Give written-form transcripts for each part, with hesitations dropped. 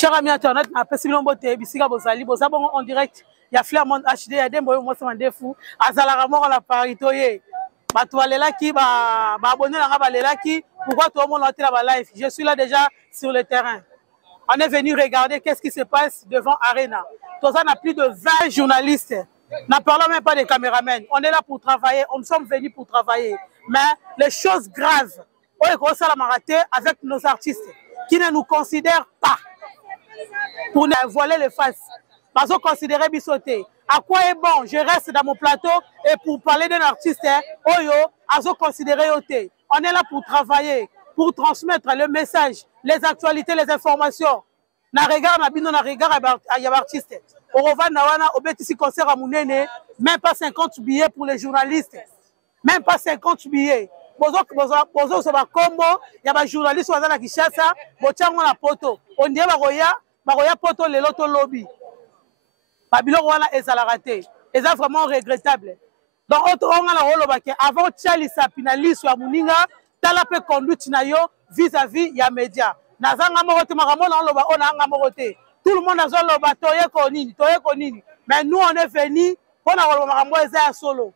Cher ami internet, je suis en direct. Il y a Flairmont HD, il y a des gens qui sont défauts. Azala mort à la parité. Pourquoi tout le monde est là live? Je suis là déjà sur le terrain. On est venu regarder qu'est-ce qui se passe devant Arena. Tout ça, on a plus de 20 journalistes. Ne parlons même pas des caméramans. On est là pour travailler. On sommes venus pour travailler. Mais les choses graves, on est commencé à la rater avec nos artistes qui ne nous considèrent pas pour nous voiler les faces. Parce qu'on considère Bissoté. À quoi est bon? Je reste dans mon plateau et pour parler d'un artiste, Oyo, à considérer Oté. On est là pour travailler, pour transmettre le message, les actualités, les informations. Na regard na bino na regard à l'artiste. Au revoir nawana au petit concert à Mounene, même pas 50 billets pour les journalistes. Même pas 50 billets. Bozo so ba combo, ya ba journaliste wa za na Kinshasa, bochango na poto. On dirait baroya poto le loto lobby. Babilo wana ezalaraté. Et ça vraiment regrettable. Donc on a la rôle avant Charlie Sapinali sur Muninga, tala pe conduite na yo vis-à-vis ya média. Nazanga morote makamona on loba on anga morote. Tout le monde a zo loba toye konini. Mais nous on est venu pour na loba makambo eza solo.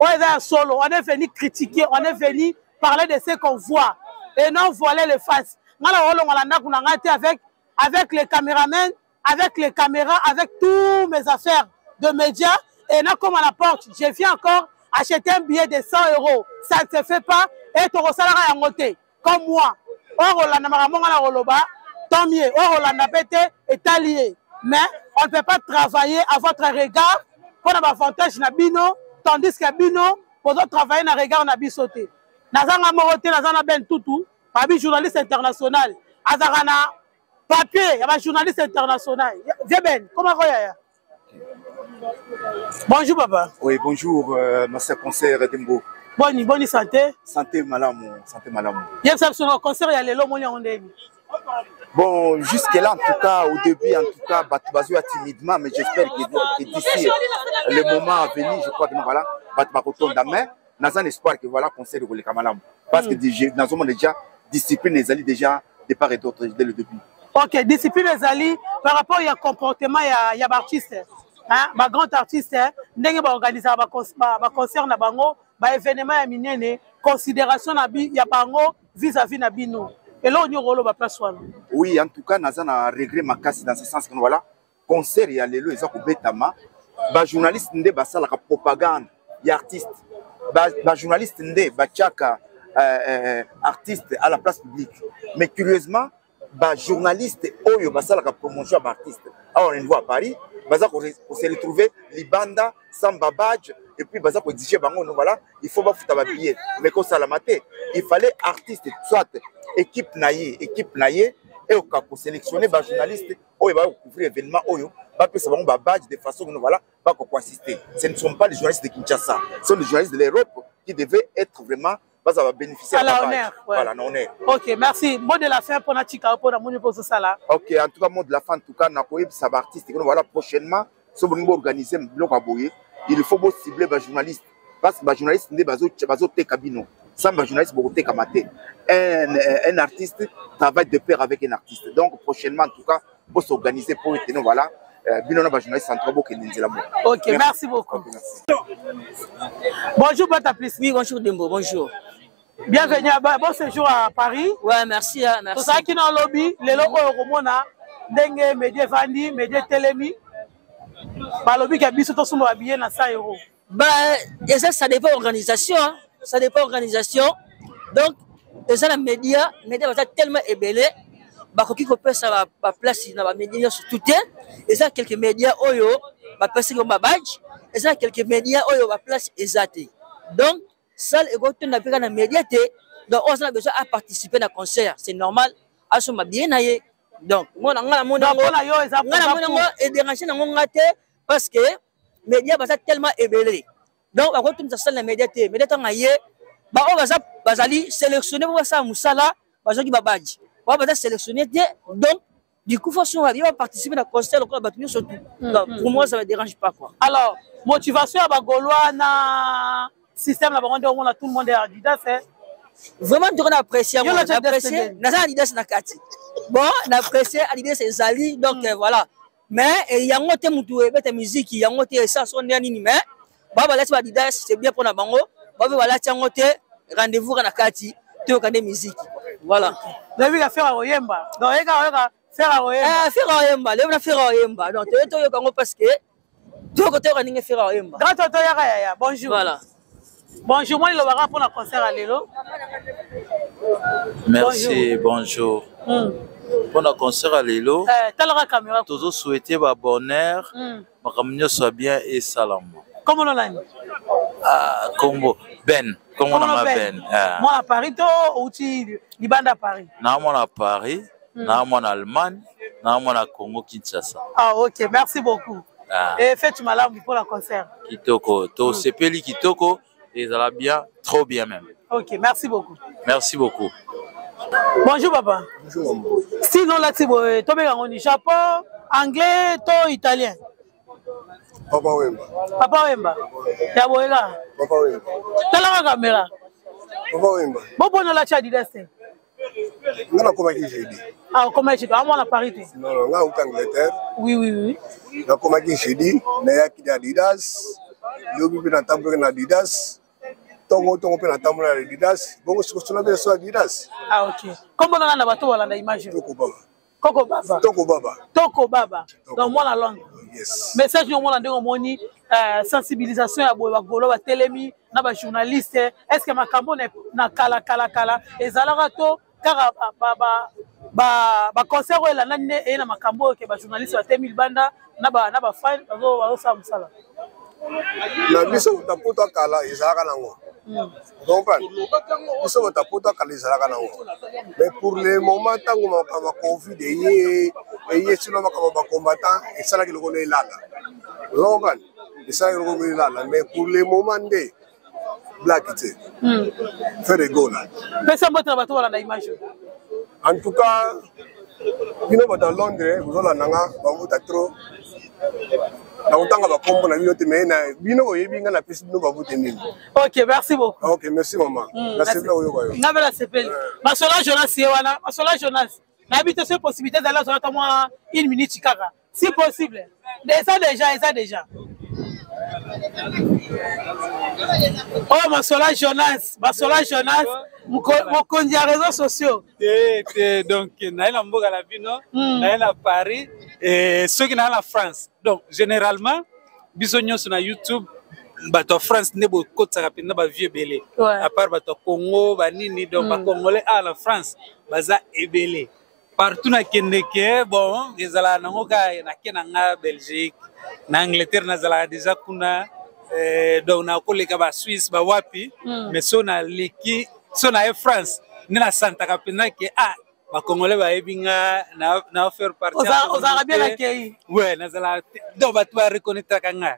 On est venu critiquer, on est venu parler de ce qu'on voit et non voiler les faces. Avec les caméramans, avec les caméras, avec tous mes affaires de médias. Et là, comme à la porte, je viens encore acheter un billet de 100 €. Ça ne se fait pas. Et tu as un comme moi. Tant mieux. Est allié. Mais on ne peut pas travailler à votre regard pour avoir avantage na bino. Tandis que Bino, pour travailler dans le regard, on a bissoté. Nazanga Moroté, Nazanga Ben Toutou, parmi journaliste international. Azarana, papier, il y a un journaliste international. Viens Ben, comment vous allez? Bonjour papa. Oui, bonjour, monsieur concert Dembo. Bonne santé. Santé malamou, santé malamou. Il y a un concert, il y a les lots, bon, jusque-là, en tout cas, au début, en tout cas, Batoubazo a timidement, mais j'espère que d'ici le moment à venir, je crois que nous voilà, Batoubazo mais nous avons espoir que voilà, concert de Kamalam. Parce que nous avons déjà discipline les alliés déjà de part et d'autre dès le début. Ok, discipline les alliés par rapport au comportement, il y a des artistes, des grands artistes, nous avons organisé un concert, un événement, une considération, il y a vis-à-vis de nous. Et là, on y a place. Oui, en tout cas, nous avons un regret macasse dans ce sens que nous voilà, concert, il y a les lois, ils ont Betama, les journalistes, ils ont la propagande, les artistes, les journalistes, ils ont artistes à la place publique. Mais curieusement, les journalistes, ils ont la promotion d'artistes. Alors, on les voit à Paris, ils ont se retrouver Libanda, Samba Badge, et puis ils ont exiger, voilà, il faut foutre un billet. Mais quand ça l'a maté, il fallait artistes, soit équipe naïe, et au cas pour sélectionner les journalistes, ils vont couvrir l'événement, ils vont badge de façon que nous voilà, pas qu'on puisse assister. Ce ne sont pas les journalistes de Kinshasa, ce sont les journalistes de l'Europe qui devaient être vraiment, ça va bénéficier à la honneur. Voilà, honneur. Ok, merci. Mot de la fin pour Nachika, pour la mouni pour ce sala. Ok, en tout cas, mot de la fin, en tout cas, ça va artiste, nous voilà prochainement, si vous voulez organiser un bloc à Boye, il faut cibler les journalistes. Parce que les journalistes ne sont pas cabino. Sans les journalistes, un artiste travaille de pair avec un artiste. Donc, prochainement, en tout cas, pour s'organiser, pour être, voilà, ok, merci beaucoup. Okay, merci. Bonjour, Bataplis. Oui, bonjour, Dembo, bonjour. Bienvenue, bon séjour à Paris. Ouais, merci. Merci. Tout ça qui est dans le lobby, les locaux au Romona, Dengue, Média Vandi, Média Télémi. Le lobby qui a mis sur son habillé dans 100 €. Bah, et ça dépend de l'organisation. Hein. Ça dépend de l'organisation. Donc, les médias sont tellement ébellés. Qui peut ça va place dans les médias sur tout terrain. Et ça, quelques médias, va passer comme ma badge. Et ça, quelques médias, va place exacte. Donc, ça, les gens qui ont dans les médias, donc, on a besoin de participer à un concert. C'est normal. À ce moment bien naïe. Donc, moi, et déranger dans mon gâté parce que les médias sont tellement ébellés. Donc, on retourne dans les médias. Les médias sont ailleurs. On va sélectionner pour ça, Moussala, on va badge. On va sélectionner. Donc, du coup, il faut participer à un concert. Pour moi, ça ne me dérange pas. Quoi. Alors, motivation à Bagoloa, na système, tout le monde est Adidas. Vraiment, on apprécie. On apprécie. Adidas na kati. bon n'apprécier à l'idée c'est Zali donc voilà mais il y a un autre mutu bête musique il y a un autre ça son dernier mais baba là tu vas c'est bien pour na bango baba voilà tiens autre rendez-vous na kati to kande musique voilà David a fait à Oyemba donc il a faire à Oyemba faire à Oyemba le na faire à Oyemba donc to yo kango parce que to côté on ninge faire à Oyemba grand toto ya bonjour voilà bonjour moi il va pour le concert à Lelo. Merci bonjour pour le concert à Lelo talera caméra toujours souhaiter ba bonheur makamnyo soit bien et salam comment on l'a ah combo Ben comment on a Ben moi à Paris to ou tu libanda à Paris na moi à Paris na moi en Allemagne na moi à Congo Kinshasa ah OK merci beaucoup et faites malamu pour le concert kitoko to sepeli kitoko et ça va bien trop bien même OK merci beaucoup bonjour papa bonjour maman sinon là tu bien en Japon anglais to italien Papa Wemba ya boyela Papa Wemba talera caméra Papa Wemba bon la chadi d'est ngana koma ki jeudi ah comment tu dois à Paris non nga en Angleterre oui na koma ki jeudi na yaki di Adidas yobi pe na tambour na Adidas tongo pe na tambour na Adidas bongo sikosola be so Adidas ah OK comment on a na bato wala na image Toko Baba donc moi la langue yes message yo moi ndenge moni sensibilisation ya boye bagolo ba telemi na ba journaliste est-ce que makambo na kala ezalaka to kaka ba concert oyo elanda nde eye na makambo ke ba journaliste ba temi libanda na ba fan bazosala mosala na biso tapoto kala ezalaka nango comprendre biso tapoto kala ezalaka nango mais pour le moment tango makama covid eye sino makama ba combattant esalaki lokolo elala comprendre esalaki lokolo elala mais pour le moment nde black te faire ego là pesa mbote na bato wala na image en tout cas bino bata Londres bozolandanga bamuta trop na utanga bakombo na bino te mais na bino oyebi nga na pesi bino babute nini. OK merci beaucoup. OK merci maman merci bien oyo bayo na bela sepeli masola Jonas yewana masola Jonas na habite cette possibilité d'aller sur moi une minute kaka si possible ça déjà oh masola Jonas mokonzi ya réseaux sociaux donc na mboka la bino na Paris et ceux qui na la France donc généralement biso nyonso na YouTube bato France ne bo kotaka pena ba vieux belé à part bato Congo ba nini donc ba congolais à la France baza ebelé partout na kendeke bon ezala nango ka na kenanga Belgique na Angleterre na zala déjà kuna donc na koleka ba Suisse ba wapi mais so na leki so na France ni na Santa Capena ke ba congolais ba ebinga na faire partie aux arabes accueillis ouais na zala donc ba tu reconnaître kanga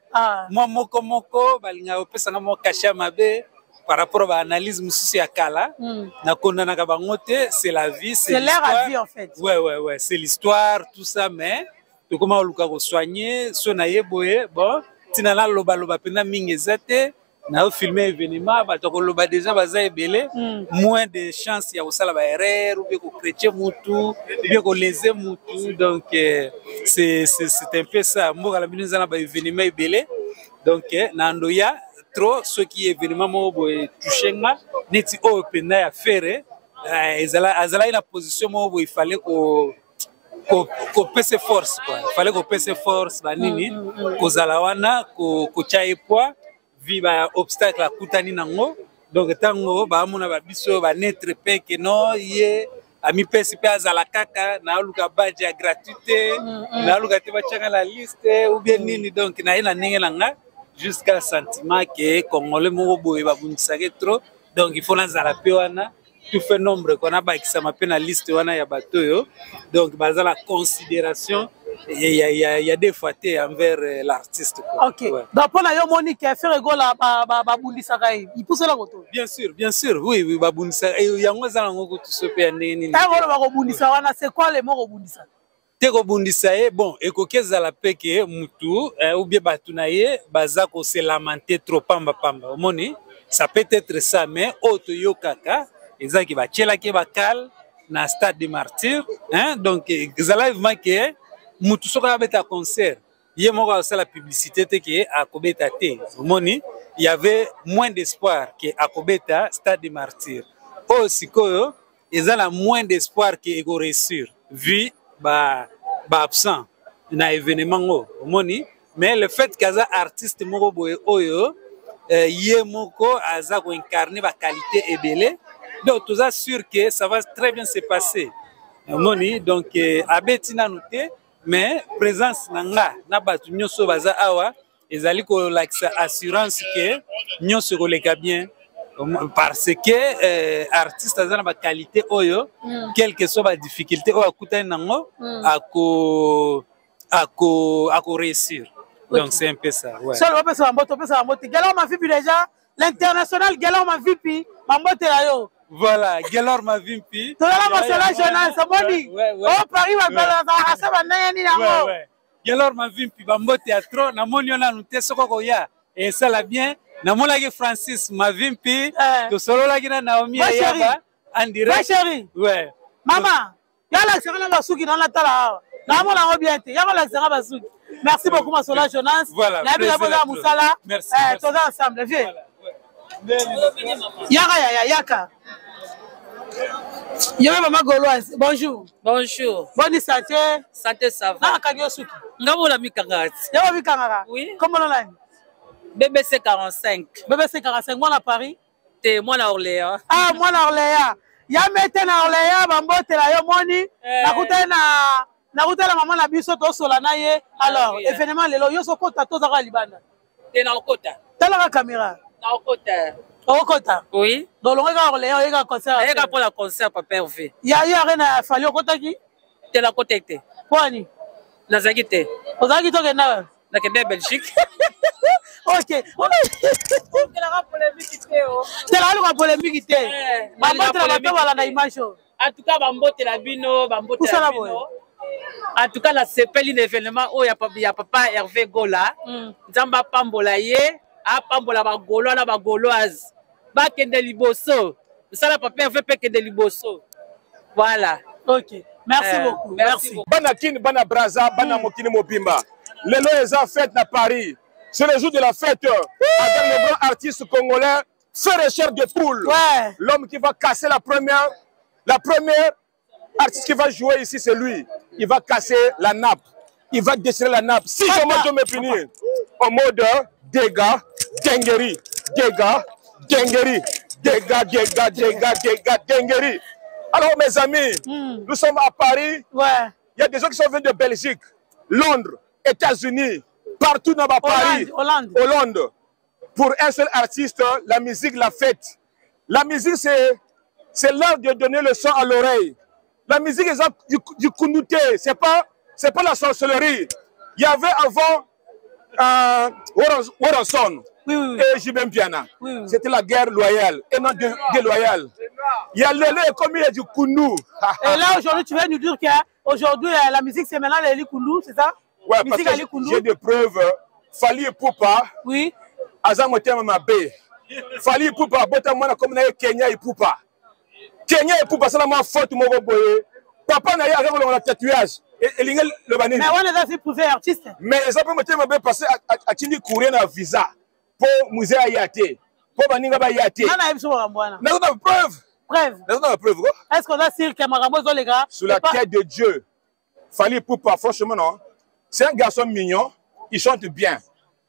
moi moko balinga opesa nga mo kasha mabe par rapport à l'analyse mususi ya kala na kondana ka bango te c'est la vie c'est l'air à vie en fait ouais c'est l'histoire tout ça mais to comment luka ko soigner so na yeboye bon tina la loba pena mingi zate na filmer événement ba to ko loba déjà baza ebele moins de chance ya osala ba erreur ou bien ko chrétien mutu ou bien ko léser mutu donc c'est un peu ça mboka la bino na ba événement ebele donc na ndoya trop ce qui est événement mo boy touchenga neti o pena ya faire azala ina position mo boy il fallait ko pese force quoi il fallait ko pese force ba nini ko zalawana ko chae poids viva obstacle akutani nango donc tango ba mona ba biso ba netre peke no ye ami pesi pe azala kaka na luka badge ya gratuité na luka te ba changa la liste ou bien nini donc na ina ningelanga jusqu'à le sentiment que congolais mo boye ba bundisake trop donc il faut na zala pe wana tout fait nombre qu'on a qui ça m'appelle la liste wana ya bato yo donc baza la considération il y a des fois envers l'artiste quoi. OK ouais. Donc pour la yo Monique faire gola ba bundisaka il pousse la moto bien sûr oui ba bundisaka yango za ngo tout se pe nini ta gola ba ko bundisa wana c'est quoi le mot ko bundisa teko bundisa ye bon ekokeza la peke mutu ou bien batu na ye baza ko se lamenter trop pamba omoni ça peut être ça mais auto yo kaka ezaki ba chela ke bakal na stade des martyrs, hein? Donc ezala vraiment que mutu soko abeta concert ye moko ça la publicité te que akobeta te moni il y avait moins d'espoir que akobeta stade des martyrs o sikoyo ezala moins d'espoir que ego réussir vu ba absent na événement ngo moni mais le fait qu'aza artiste moko boye oyo ye moko aza ko incarner ba qualité ebele donc tout ça sûr que ça va très bien se passer moni donc abeti na noté mais présence nanga na batu nyoso baza awa ezali ko lakisa assurance que nyoso ko leka bien parce que artiste aza na ba qualité oyo quelle que soit ba difficulté oyo akutani nango ako réussir. Donc c'est un peu ça. Ouais. Seul on peut se ramboter. Gelor ma vipi déjà. L'international Gelor ma vipi. Mambote la yo. Voilà, Gelor ma vipi. Toi là ma seule journal, c'est bon dit. Oh Paris va faire ça va nani nango. Gelor ma vipi mambote ya trop na moni ona nute soko ko ya. Et ça la bien. Na mona ke Francis ma vipi. To solo la kina Naomi ya ba en direct. Ma chérie. Ouais. Maman, yala sera na basuki dans la tala. Na mona ngo bien te. Yala sera basuki. Merci beaucoup, ma Sola Jonas. Voilà. Merci. Tous ensemble, viens. Yaka. Yaka Maman Gauloise. Bonjour. Bonjour. Bonne santé. Santé, ça va. Na kagyo suki. Ngabola mikangati. Yaba mikangara. Oui. Comment on l'a? BBC 45. BBC 45, moi à Paris. T'es moi à Orléans. Ah, moi à Orléans. Ya mette na Orléans, bambote la yo moni. Na kuta la maman na biso to sola na ye. Alors, événement lelo yo sokota to zaka libanda. T'es na okota. Tala la caméra. Na okota. Okota. Oui. Donc on regarde Orléans, il y a concert. Il y a pour la concert papa Hervé. Ya arena fali okota ki? T'es na côté té. Kwani? Na zakite. Ozaki to kenda. Na kende Belgique. OK. T'es la polémique té o. T'es la polémique té. Maman la bato bala na image. En tout cas bambote la bino, bambote la bino. En tout cas, la CPL, l'événement où il y a papa Hervé Gola, Zamba Pambola ye, a Pambola ba Golo la ba Goloise, ba Kende Liboso, ça la papa Hervé pe Kende Liboso. Voilà. OK. Merci beaucoup. Merci. Bana kin bana braza bana mokini mobimba. Lelo eza fête na Paris. C'est le jour de la fête avec le grand artiste congolais Frère Cher de Poule. Ouais. L'homme qui va casser la première artiste qui va jouer ici, c'est lui. Il va casser la nappe. Il va déchirer la nappe. Si je m'entends me punir, en mode dégâts, denguerie, dégâts, denguerie, dégâts, denguerie. Alors, mes amis, nous sommes à Paris. Ouais. Il y a des gens qui sont venus de Belgique, Londres, États-Unis, partout dans Paris, Hollande. Pour un seul artiste, la musique, la fête. La musique, c'est l'heure de donner le son à l'oreille. La musique est du Kounouté, c'est pas la sorcellerie. Il y avait avant Waranson et Jibem Piana. C'était la guerre loyale et non déloyale. Il y a Lélé comme il y a du Kounou. Et là aujourd'hui tu veux nous dire qu'aujourd'hui la musique c'est maintenant les Kounou, c'est ça? Ouais, parce que j'ai des preuves. Fali Poupa. Oui. Azamotema Mabé. Fali Poupa, Botamana comme Kenya et Poupa. Kenya et Poupa, c'est la faute mon boy. Papa n'a rien à la tatouage. Et l'ingel le banni. Mais on est dans prouvé artiste. Mais ça peut me bien passer à Tini courir un visa pour musée à Yate. Pour Baninga Bayate. Non, non, non, preuve. Preuve. Est-ce qu'on a sûr que Marambozo les gars? Sous la tête de Dieu. Fali Poupa, franchement, non. C'est un garçon mignon. Il chante bien.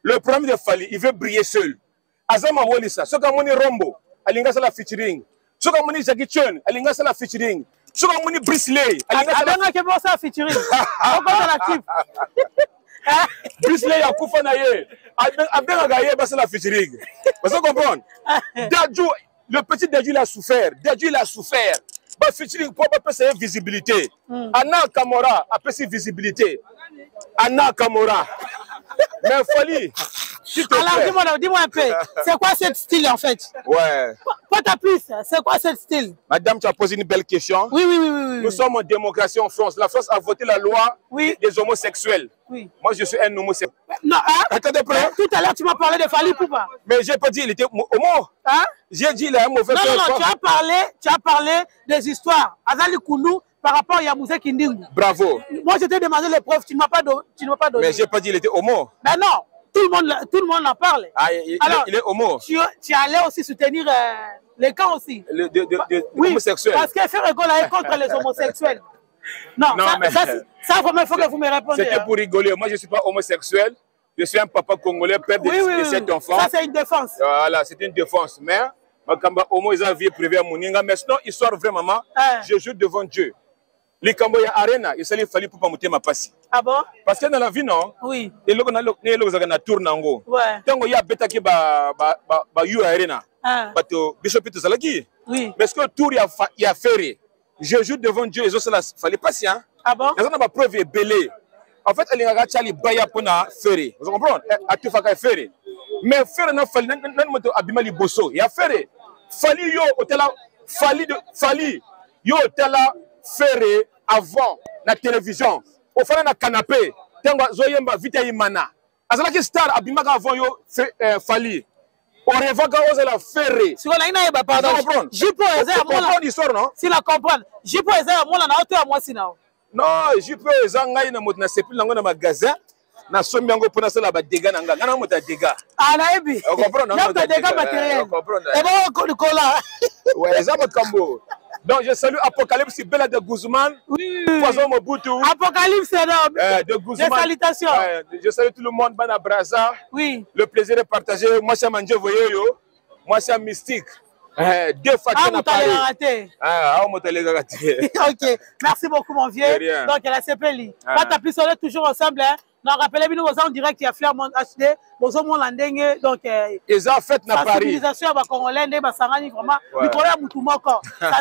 Le problème de Fali, il veut briller seul. Azama Wolissa, ce qu'on a Rombo, Alinga la featuring. Ce qu'on a Jackie Chan, Alinga la featuring. Ce qu'on a Brisley, Alinga la featuring. Brisley a Koufanaye. Abenga Gaye, c'est la featuring. Vous comprenez? Dadju, le petit Dadju, il a souffert. Dadju, il a souffert. Bah, featuring, pour pas sa visibilité. Anna Kamora a pris visibilité. Anna Kamora. Mais Fali. Alors, dis-moi un peu, c'est quoi ce style en fait? Ouais. Pas ta plus, c'est quoi ce style? Madame, tu as posé une belle question. Oui. Nous sommes en démocratie en France. La France a voté la loi des homosexuels. Oui. Moi, je suis un homosexuel. Non, hein? Attendez, tout à l'heure, tu m'as parlé de Fali Poupa. Mais j'ai pas dit, il était homo. Hein? J'ai dit, il a un mauvais père. Non, tu as parlé des histoires. Azali Koundou par rapport à Yamouze Kindingu. Bravo. Moi, je t'ai demandé les preuves, tu ne m'as pas donné. Mais je n'ai pas dit qu'il était homo. Mais non, tout le monde en parle. Ah, alors, il est homo. Tu allais aussi soutenir les camps aussi. Oui, homosexuels. Parce que faire école est contre les homosexuels. Non, ça, vraiment, il faut que vous me répondiez. C'était pour rigoler. Moi, je ne suis pas homosexuel. Je suis un papa congolais, père de 7 enfants. Ça, c'est une défense. Voilà, c'est une défense. Mais, homo, ils ont vie privée à Mouninga. Mais sinon, histoire vraiment, je jure devant Dieu. Les Camboya Arena, il s'est fallu pour pas monter ma passe. Ah bon? Parce que dans la vie, non? Oui. Et là, on a tourné en haut. Ouais. Tant qu'il y a bêta qui ba you Arena. Bato Bishop Peter Salaki. Oui. Parce que le tour, il y a ferré. Je jure devant Dieu, ils ont cela. Fallait pas si, hein? Ah bon? Ils ont ma preuve est belée. En fait, elle a Charlie Baya pour na ferré. Vous comprenez? À tout faire ferré. Mais ferré n'a fallu n'a moto abimali bosso. Il y a ferré. Fali yo hôtel fali yo hôtel ferré avant la télévision. Au fond na canapé. Tengo zoyemba vita imana. Azala ki star abimaka avant yo fali. On revoit aux la ferré. Si on a une pardon. Jipo eza moi l'histoire non? Si la comprendre. Jipo eza moi na hauteur moi si na. Non, Jipo eza ngai na moto na sepile nango na magasin. Na sombi yango pona sala ba dégâts nanga. Ngana moto dégâts. Ah na ebi. On comprend non? Non, dégâts matériels. Et bon ko kola. Ouais, eza moto kambo. Donc je salue Apocalypse Bella de Guzman. Oui. Poisson Mobutu. Apocalypse de Guzman. Des salutations. Je salue tout le monde, Bana Braza. Oui. Le plaisir de partager. Moi c'est Manje Voyoyo. Moi c'est Mystique. Deux factions à Paris. Ok. Merci beaucoup mon vieux. Donc elle a CPLI. Pas tapis sur toujours ensemble. Non, rappelez-vous, nous sommes en direct, il y a Flairmont HD, nous sommes en landing, donc ils ont fait na Paris. Sensibilisation à Congolais, vraiment, ça ne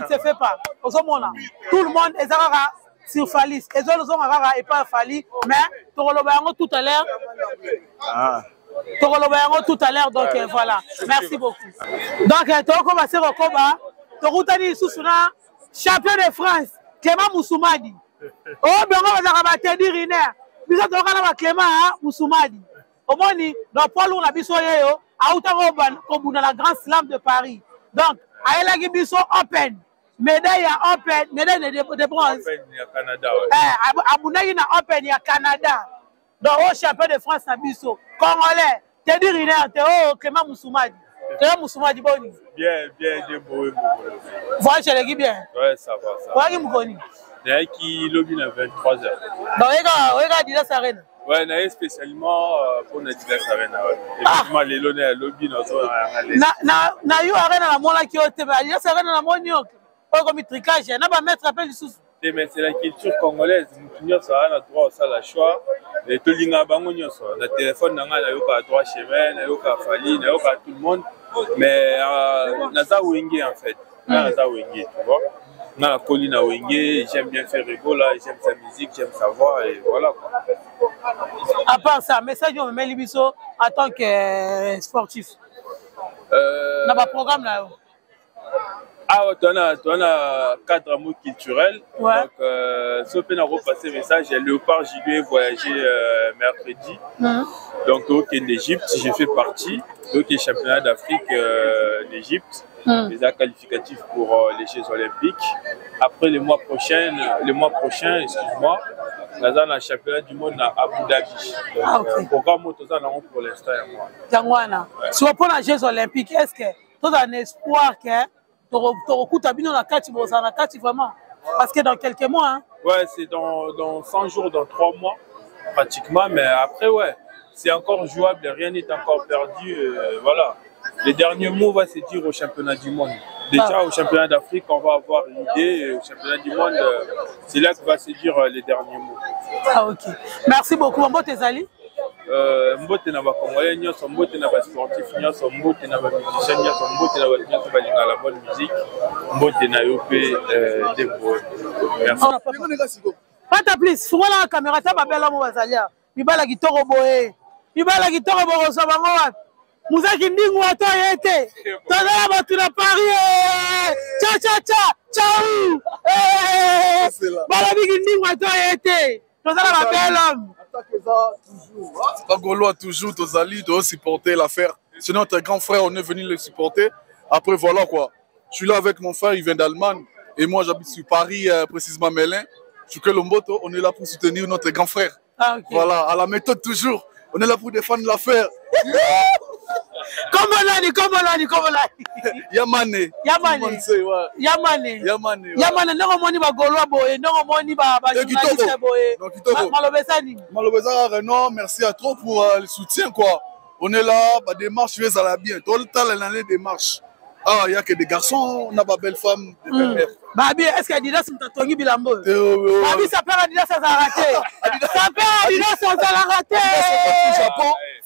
se fait pas. Nous sommes là. Tout le monde est sur Falis. Et nous sommes et pas Fali, mais tout à l'heure. Tout à l'heure, donc voilà. Merci beaucoup. Donc, on commence au combat. Torutani Sousouna, champion de France, Clément Moussoumadi. Oh, bien, on va tenir une heure. Nous avons Clément Moussoumadi. Au moins, dans Paul, on a vu au la Grand Slam de Paris. Donc, à Elagi Bisso Open, médaille à Open, médaille de bronze. À Bounaï na Open, il y a Canada. Donc, au champion de France, na Bisso. Congolais, t'es dit Riner, Clément Moussoumadi. Clément Moussoumadi, bon. Bien, débrouillé. Voilà, je l'ai bien. Ouais, ça va. Voilà, il me connaît. Il y a qui lobby à 23h. Bah, regarde, il a sa reine. Ouais, il y a spécialement pour Nadilas Arena. Effectivement, les lois à lobby dans son na yo arena na mona qui ote ba il sa arena na monio pas comme tricage na ba mettre appel du sous. Mais c'est la culture congolaise. Nous ça a droit au sala choix et tout linga bango nyoso. Le téléphone na nga na yo ka droit chemin, na yo ka fali, na yo ka tout le monde. Mais na za wenge en fait. Na za wenge, tu vois. Dans la colline à Wenge, j'aime bien faire rigoler, j'aime sa musique, j'aime sa voix et voilà quoi. À part ça, message on met Libiso en tant que sportif. Dans le programme là. Ah, tu as 4 mots culturels. Ouais. Donc, ce qu'on a repassé message, j'ai Léopard JB voyagé mercredi. Donc, au Ken d'Égypte, j'ai fait partie. Donc, le championnat d'Afrique d'Égypte. Les qualificatifs pour les Jeux Olympiques. Après, le mois prochain, excuse-moi, nous avons le championnat du monde à Abu Dhabi. Donc, le programme pour l'instant est moi. Si on prend les Jeux Olympiques, est-ce que tu as un espoir que tu recoutes à Bino la carte vraiment? Parce que dans quelques mois. Hein? Ouais, c'est dans 100 jours, dans 3 mois, pratiquement. Mais après, ouais, c'est encore jouable, rien n'est encore perdu. Voilà. Les derniers mots va se dire au championnat du monde. Déjà au championnat d'Afrique, on va avoir une idée. Et au championnat du monde, c'est là que va se dire les derniers mots. Ah ok. Merci beaucoup. Mbote Zali. Mbote na ba Congolais, nyonso mbote na ba sportif, nyonso mbote na ba musicien, nyonso mbote na ba nyonso ba linga la bonne musique. Mbote na yo pe débrouille. Merci. Pata please, funga la caméra ta ba bela mo bazalia. Bibala kitoko boye. Bibala kitoko bo so bango wapi? Mouzaki Ndingu ato yete. Tozala batu na Paris. Ciao. Balabiki Ndingu ato yete. Tozala ba bel homme. Gaulois toujours, Tozali, doit supporter l'affaire. C'est notre grand frère, on est venu le supporter. Après, voilà quoi. Je suis là avec mon frère, il vient d'Allemagne. Et moi, j'habite sur Paris, précisément Melun. Je suis que Lomboto, on est là pour soutenir notre grand frère. Ah, okay. Voilà, à la méthode toujours. On est là pour défendre l'affaire. Comment on a dit? Yamane. Yamane, non, on va Gaulois boy, non, on va journaliste boy. Malobesa, non, merci à toi pour le soutien, quoi. On est là, bah, démarche, je vais à la bien. Tout le temps, l'année démarche. Ah, il n'y a que des garçons, on a pas belle femme, des belles mères. Babi, est-ce qu'Adidas est Tongi Bilambo? Babi, ça perd Adidas, ça a raté. Ça perd Adidas, ça a raté.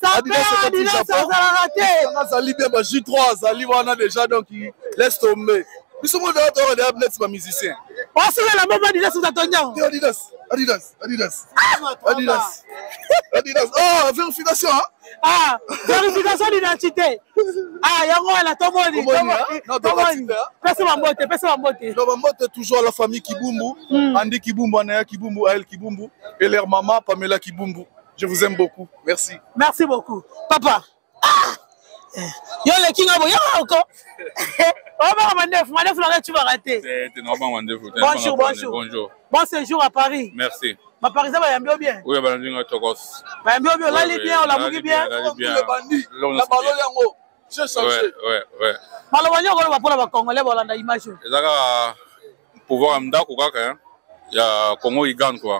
Ça perd Adidas, ça a raté. Ça lit bien, J3, ça lit, on a déjà, donc il laisse tomber. Nous sommes des musiciens. On se met la maman Adidas, ça a Tongi. Adidas. Oh, vérification, hein? Ah, vérification d'identité. Ah, yango la tomoni. Pesa mambote. Mambote toujours à la famille Kibumbu. Andy Kibumbu, Anaya Kibumbu, Aël Kibumbu et leur maman Pamela Kibumbu. Je vous aime beaucoup. Merci. Merci beaucoup. Papa. Yo le king abo, yo encore. Mandef, tu vas rater. C'est normal, Mandef. Bonjour. Bon séjour à Paris. Merci. Ma Paris, ça va bien. Oui, bah, on a Tokos. Bah, bien, on l'a bien, on l'a bougi bien. Les bandits, la ballon yango. J'ai changé. Ouais. Malobanya, on va pour la Congolais, on a l'image. Et ça, pouvoir m'dako kaka, il y a Congo il gagne quoi.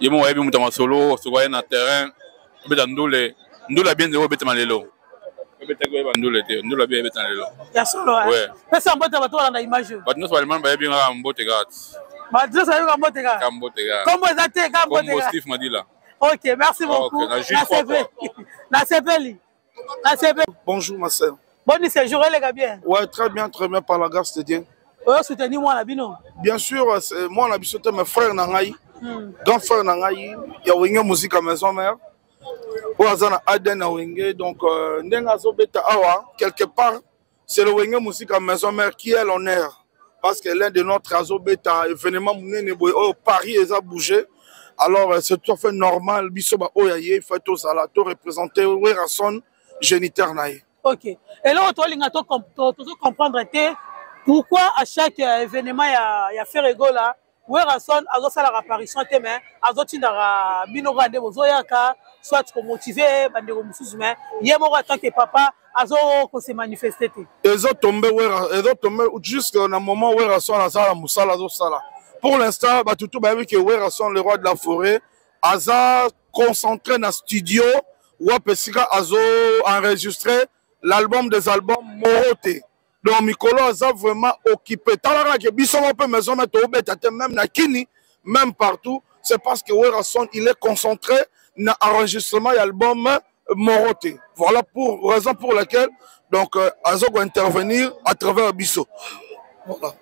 Il m'a dit que solo, sur un terrain, il y a bien de bête malelo. Il y a bien bête malelo. Il y a solo. Ouais. Parce que on va toi dans l'image. Bah nous allemand bah bien un beau tegat. Bah tu sais un beau tegat. Comment ça t'es comme Steve m'a dit là. OK, merci beaucoup. Bonjour ma sœur. Bon séjour les gars bien. Ouais, très bien par la grâce de Dieu. Soutenir moi la bino. Bien sûr, moi la bisote mes frères nangai. Grand frère nangai, il y a une musique à maison mère. Oazana Aden na wenge donc ndenga zo beta awa quelque part c'est le wenge musique à maison mère qui est l'honneur parce que l'un de notre azo beta événement munene boy au Paris ils a bougé alors c'est tout à fait normal biso ba oyaye fait tout ça là tout représenter Werason géniteur naï. OK. Et là toi linga to comprendre pourquoi à chaque événement il y a fait rigolo là Werason azo sala apparition te mais azo tindara binoga de bozoyaka soit pour motiver bandeko mususu mais yemo en tant que papa azo ko se manifester te ezo tomber jusqu'à un moment Werason a sala musala azo sala pour l'instant ba tutu ba que Werason le roi de la forêt aza concentré dans studio ou pesika azo enregistrer l'album des albums Morote. Donc, Mikolo a vraiment occupé. Tant que Bisson peut maison mettre au bête, même na Kini, même partout, c'est parce que Werason il est concentré dans l'enregistrement de l'album Morote. Voilà pour raison pour laquelle donc Azo va intervenir à travers Bisso. Voilà.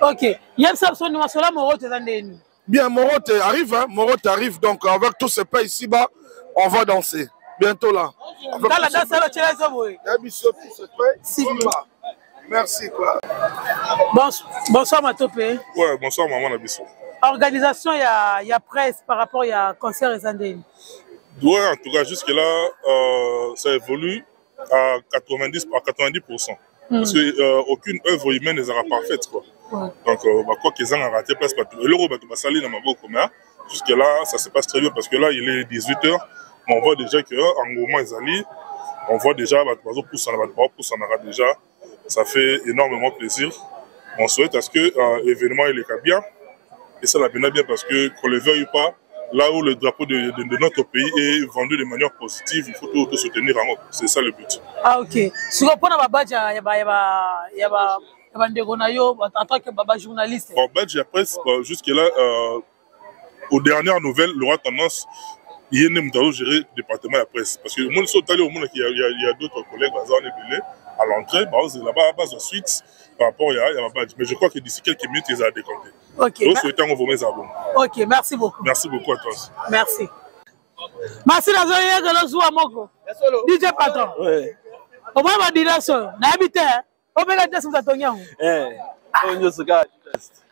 OK. Il y a ça sur nous sur la Morote bien Morote arrive hein? Morote arrive donc avec tous ces pays ici bas, on va danser bientôt là. Dans la danse là tu es boy. Bisso tout ce fait. Merci quoi. Bonsoir Matopé. Ouais, bonsoir maman Nabiso. Organisation il y a presse par rapport il y a concert et Zandéni. Ouais, en tout cas jusque là ça évolue à 90%. Parce que aucune œuvre humaine n'est parfaite quoi. Ouais. Donc quoi qu'ils ont raté place partout. Et l'euro va salir dans ma boue commun. Jusque là ça se passe très bien parce que là il est 18h. On voit déjà que en moment ils allient. On voit déjà déjà. Ça fait énormément plaisir. On souhaite à ce que l'événement il est bien. Et ça l'a bien parce que qu'on le veuille pas, là où le drapeau de notre pays est vendu de manière positive, il faut tout soutenir en haut. C'est ça le but. Ah ok. Sur le point de badge, il y a en tant que journaliste. Bon, badge après jusque là, aux dernières nouvelles, il aura tendance il y a un gérer le département de la presse. Parce que le monde saute au monde qu'il y a d'autres collègues à l'entrée, là-bas, à base de suite, par rapport à la badge. Mais je crois que d'ici quelques minutes, ils ont décompté. Ok. Donc, souhaitons vous mettre à bon. Ok, merci beaucoup. Merci beaucoup à toi. Merci. Merci à Moko. DJ Patron. Oui. On va dire ça. N'habitez pas. On va dire ça.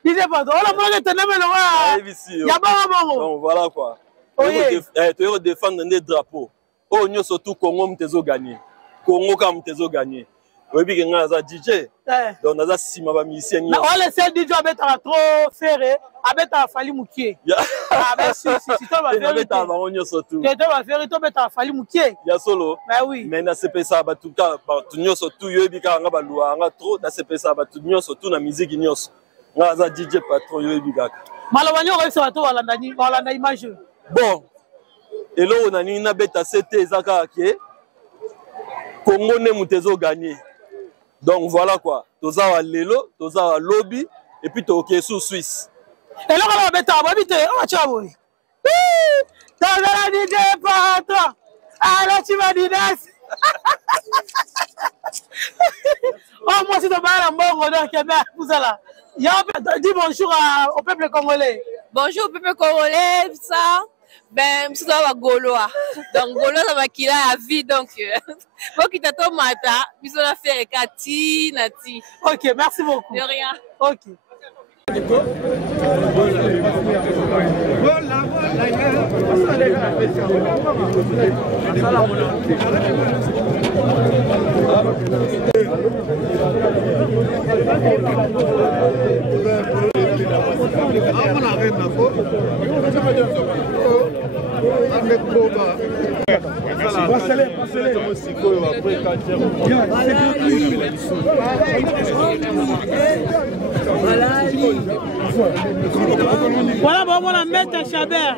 DJ Patron. On va dire ça. Voilà quoi. Tu veux défendre des drapeaux. Oh, nous surtout Congo, nous gagné. Congo, comme nous gagné. oyebi ke ngai naza DJ donc naza nsima bamisien nyonso ole se DJ abetaka trop fere abetaka fali mukie abetaka bango nyonso tu tobetaka fali mukie ya solo mais nasepesaka bato bato nyonso tu yoyebi kaka nga baluwa nga trop nasepesaka bato nyonso tu na miziki nyonso nga naza DJ patron yoyebi kaka maloba nyonso oyebisa bato balanda image bon eloko na nini nabeta se te eza kaka ke Congo ne moto ezoganye donc voilà quoi toza wa lelo toza wa lobi et puis toke sous Suisse eloko na babetaka boyebi te owatia boye tozala DJ patron aloti badinasi oh moi si tobala mbongo donc vous allez dis bonjour au peuple congolais. Bonjour au peuple congolais, ça. Ben, c'est ça Gaulois. Donc Gaulois ça va qu'il a vie donc. Bon qui t'attend matin, bisous la faire Kati Nati. OK, merci beaucoup. De rien. OK. Voilà, bon, on a mettre Chabert.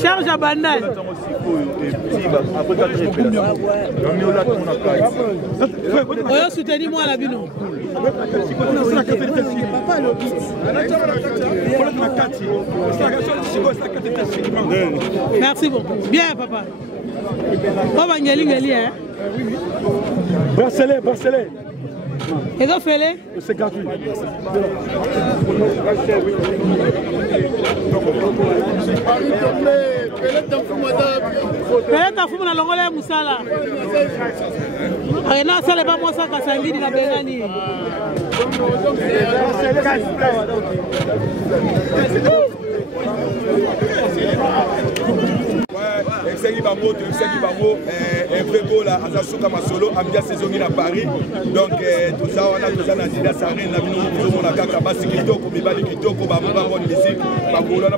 Charge à bandane. Oyo soutenir moi la bino. Merci beaucoup. Bien papa. On va ngali hein. Bracelet. Et donc fais-le. C'est gratuit. Peut-être à fou na longola musala. Arena sale ba mosa kasangidi na bengani. esengi bango un vrai beau là azasuka masolo ambia saison na Paris donc toza wana toza na Dida Sarine na bino tozomona kaka basi kitoko mibali kitoko ba bonne musique bagolo na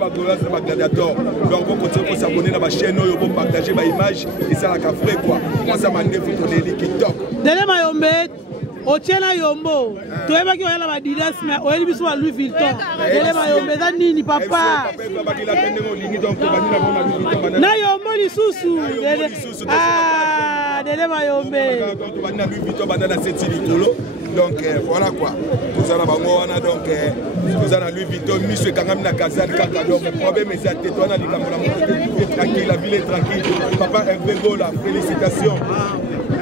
gladiateur donc vous continuez pour s'abonner na ba chaîne oyo pour partager ba image et ça la café quoi moi ça m'a défait ton eli kitoko Dele Mayombe Otiena Yombo, tu es pas qui va la Adidas, mais on est biso à Louis Vuitton. Dele Mayombe da nini papa. Na Yombo li susu. Ah, Dele Mayombe. Donc voilà quoi. Nous allons avoir donc nous allons Louis Vuitton, Monsieur Kangam na Kazan kaka donc le problème est à toi na tranquille, la ville est tranquille. Papa Hervé Gola, félicitations.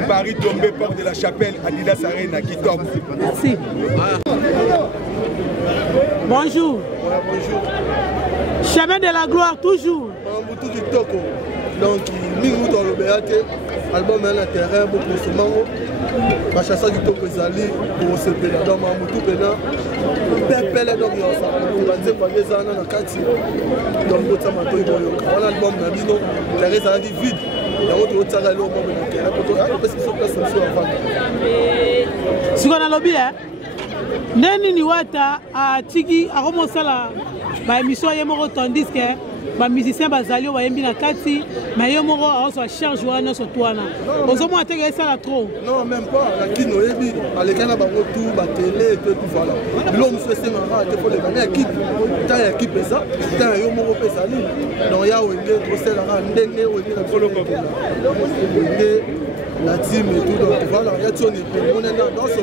Paris tombé, porte de la Chapelle, Adidas Arena qui tombe. Merci. Bonjour. Bonjour. Chemin de la gloire, toujours. Tout du Toko. Donc, nous dans le BAT, album est le terrain, beaucoup de ce mango. Ma chanson du Toko Zali, pour se péler dans ma moutou pénal. Pépé, donc, il va dire que les années dans 4 donc, vous savez, on a l'album Nabino, la raison a dit vide. Si on a lobby, neni ni wata a tiki a romosala ba émission yemoro tandis que ba musicien bazali o yembi na kati mais yemoro a so charge wana so toana ozomo ateke ça la trop non même pas la kino yebi alekana bango tout ba télé et tout voilà l'homme se sait mara te pour les gagner équipe ta équipe ça ta yemoro pesali donc ya wende trop c'est la ndenge wende na solo comme la team et tout donc voilà il y a tout on est dans ce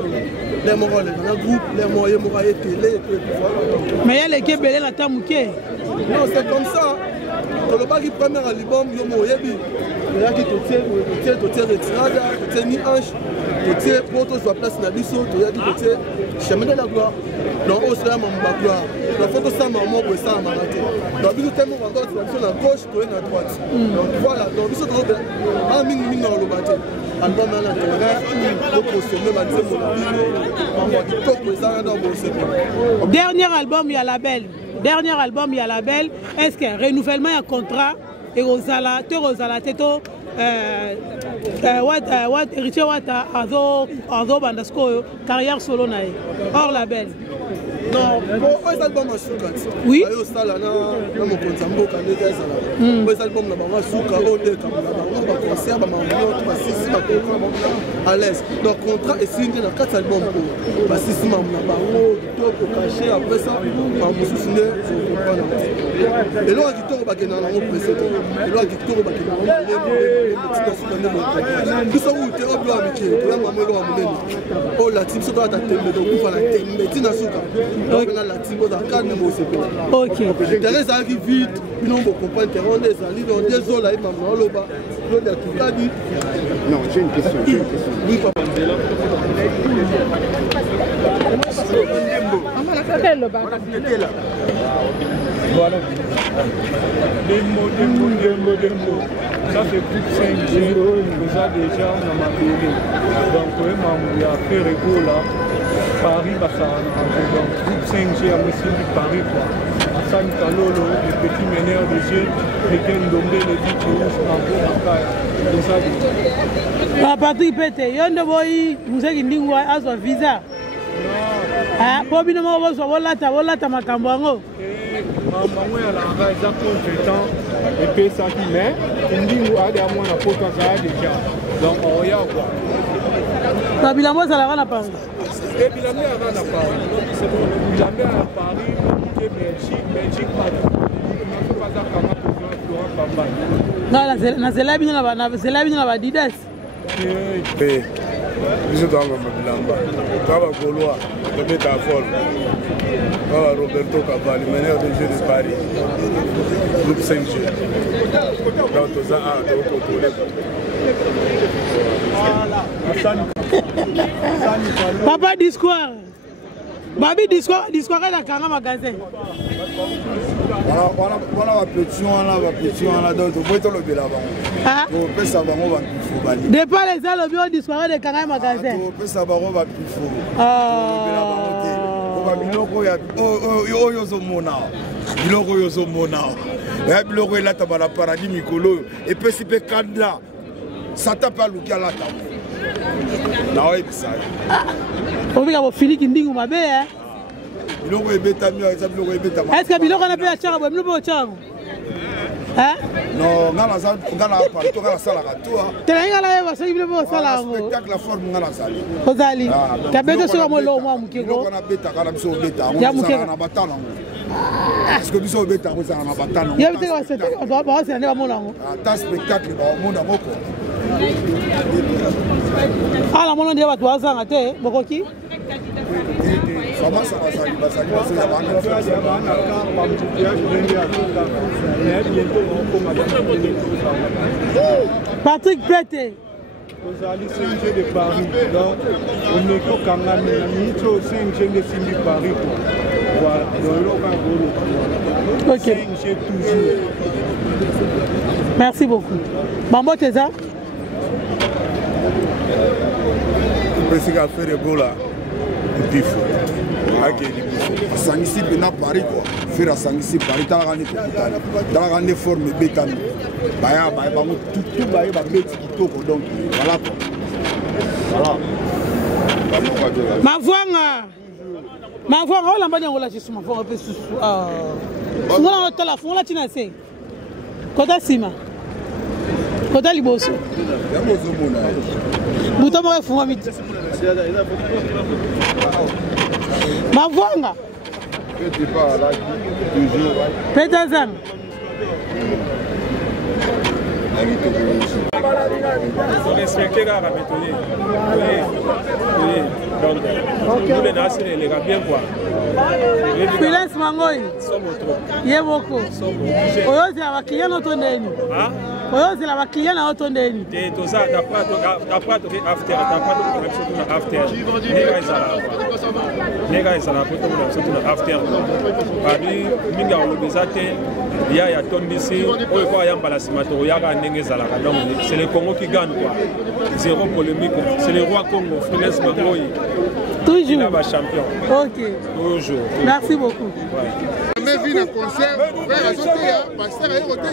les moraux les groupe les moyens moraux télé et tout voilà mais il y a les qui belé la tamuké non c'est comme ça le pas qui premier album yomo yebi il y a qui tout retirada tout ni ange tout pour tout soit place na biso tout y a qui tout chemin de la gloire donc au sera mon gloire la photo ça maman pour ça maraté donc biso tellement encore sur la gauche pour la droite donc voilà donc biso trop en ming dans le bateau album à la terrain donc au sommet va dire mon dernier album il y a label dernier album il y a label est-ce que renouvellement il y a contrat et Rosala Teto Richie Wata azo bandasko carrière solo na ye hors label. Non, pour eux album Asuka. Oui. Ayo sala na mon konzambo kaneka sala. Pour album na banga Asuka ode kamuna banga ba concert ba mamio ba sisi ba contrat à l'aise. Donc contrat est signé dans 4 albums pour ba sisi mamuna bango kitoko caché après ça ba mususunde et là kitoko ba kena na précédent. Et là kitoko ba kena na le petit sukande mo. Tout ça où te oblo amike pour mamelo amuleni. Oh la team so doit attendre donc pour la team tina Asuka. Ok. Derrière ça arrive vite, puis on comprend que on est allé dans des eaux là, il m'a dit là-bas. Non, j'ai une question. Oui, papa. Voilà. Dembo. Ça fait plus de 5 jours, nous a déjà dans ma télé. Donc, il y a fait recours là. Paris, donc groupe 5G à monsieur du Paris, quoi. Hassan Kalolo, les petits meneurs de jeu, les Kendombe, les Victor, Patrick Pete, Yondo Boy, Museki Ndingwa, Aswa Visa. Ah, Bobby no more was Volata Macambango. Maman, elle a déjà compétent, et puis ça qui met, Ndingwa a des mois à Pota déjà. Donc, on y a quoi. Tabilamo, ça la rend à Paris. Et puis, la mère à Paris. La mère à Paris, et Belgique, non, c'est la bien la Didas. Oui, je dois me Gaulois, le bête à folle. Roberto Cavalli, meneur de jeu de Paris, groupe 5G. Donc, tous Papa Discours. Babi Discours est dans 40 magasins. Voilà la pétition, là, donc vous pouvez le là-bas. Vous pouvez savoir où va plus Départ les gens, le bureau Discours est dans 40 magasins. Vous pouvez savoir où va plus fou. Biloko elata bala paradis mikolo et puis si pe kanda ça tape à lukia la table. Na ouais ça. On va voir Philippe Ndingu mabe hein. Biloko ebeta mi ça biloko ebeta. Est-ce que biloko na pe a changa bo biloko changa? Hein? Non, ngala partout ngala sala ka toi. Tenga la eva so biloko sala ngo. Spectacle la forme ngala sali. Ozali. Kabeto so mo lo mo mukiko. Biloko na beta kana biso beta. Ya mukiko na batana ngo. Est-ce que vous avez un peu de bataille? Il y a un spectacle. Ah, la monnaie de la toile, ça a été beaucoup qui? Patrick Pété. Vous allez 5G de Paris. Donc, on est au Kangan, on est 5G de Paris. Voilà, ok. 5G toujours. Merci beaucoup. Mambo Teza. On peut se faire des beaux là. Il faut. Sangisi bena Paris quoi. Faire Sangisi Paris ta rani ta rani forme bétane. Baya ba tout baya ba beti kitoko donc voilà quoi. Voilà. Ma voix, on l'a pas dit on l'a juste ma voix un peu sous. On a la fond là tu n'as c'est. Kota Sima. Kota Liboso. Buta mo fond ami. Ma voix nga. Tu pas là toujours. Petazan. Il faut respecter la méthode. Oui. Donc, nous les nations, les gars bien quoi. Freelance Mangoy. Yeboko. Oyozi la client n'otondeni. Ah? Oyozi la client n'otondeni. Et tout ça, t'as pas after, t'as pas after. Les gars, ils sont là pour after. Parmi minga olobezate, il y a ton d'ici, on voit yamba la simato, yaga nengezala. Donc c'est le Congo qui gagne quoi. Zéro polémique. C'est le roi Congo, Freelance Mangoy. Toujours. Champion. Ok. Toujours. Merci beaucoup. Ouais. jamais vu un concert. Frère, à sauter, pasteur, à côté.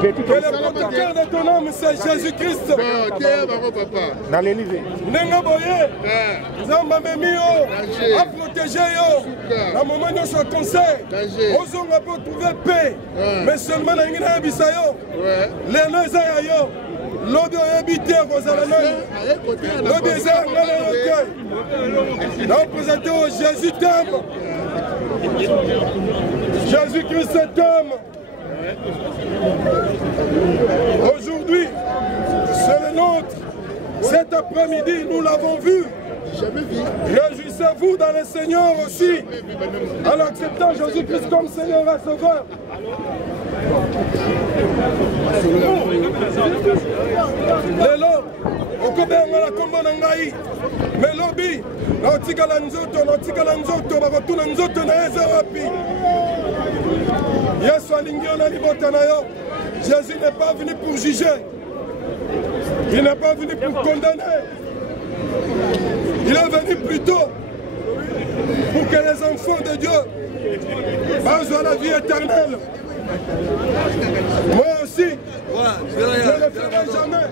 Que le protecteur de ton âme, c'est Jésus-Christ. Papa. Dans l'Élysée. Nenga boye. Zamba memio. A protéger yo. À un moment de ce concert. Osons pas trouver paix. Mais seulement dans une bisayo. Les noms à yo. L'obé habité à Rosalanoï. L'obé est à recueil. Nous présentons Jésus t'aime. Jésus-Christ t'aime. Aujourd'hui, c'est le nôtre. Cet après-midi, nous l'avons vu. Réjouissez-vous dans le Seigneur aussi, en acceptant Jésus-Christ comme Seigneur et Sauveur. Lelo, okobengana la kombo na ngai. Melobi, naotikala nzoto, bakotuna nzoto na eza wapi. Yesu alingi yo na libota na yo. Jésus n'est pas venu pour juger. Il n'est pas venu pour condamner. Il est venu plutôt pour que les enfants de Dieu passent à la vie éternelle. Moi aussi, je ne le ferai jamais.